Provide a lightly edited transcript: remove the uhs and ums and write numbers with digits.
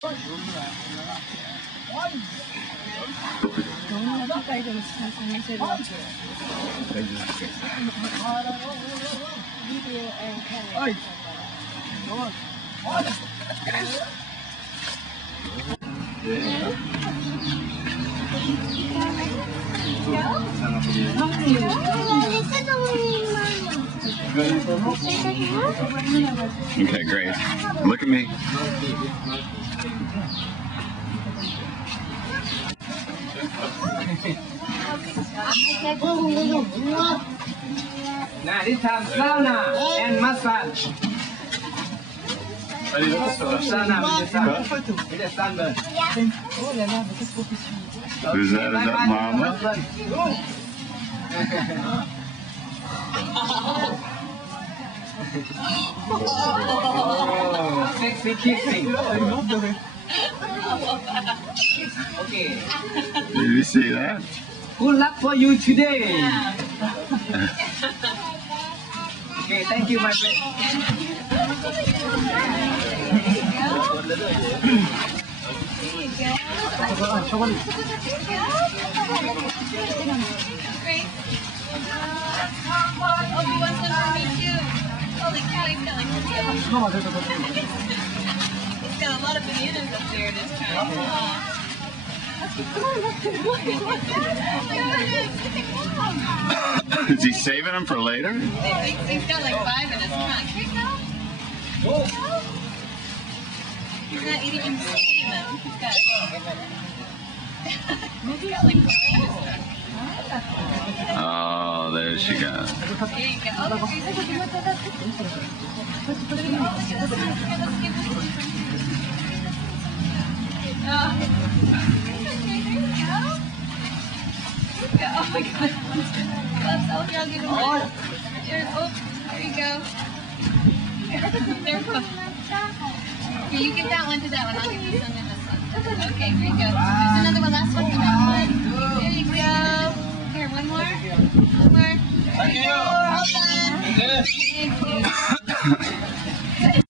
どんな機械でも探せるわけ。ビデオはい。Okay, great. Look at me. Now this time sauna and massage. Sauna with the sunburn. Who's that? Is that Mama? Oh, sexy kissing. Okay. Did you see that? Good luck for you today. Okay, thank you, my friend. Great. Oh, he wants one for me too. Holy cow, he's got like he's got a lot of bananas up there in his trunk. Is he saving them for later? He's got like 5 in his trunk. He's not eating them, he's eating them. He's got he's got like 5 in his trunk. Oh, there she goes. There you go. Oh, oh my god. I'll give him one. There, oh, there you go. There. Here, you give that one to that one. I'll give you some in this one. Okay, here you go. There's another one. Last one for that one. There you go. Here, one more. One more. Thank you. Well done. Thank you.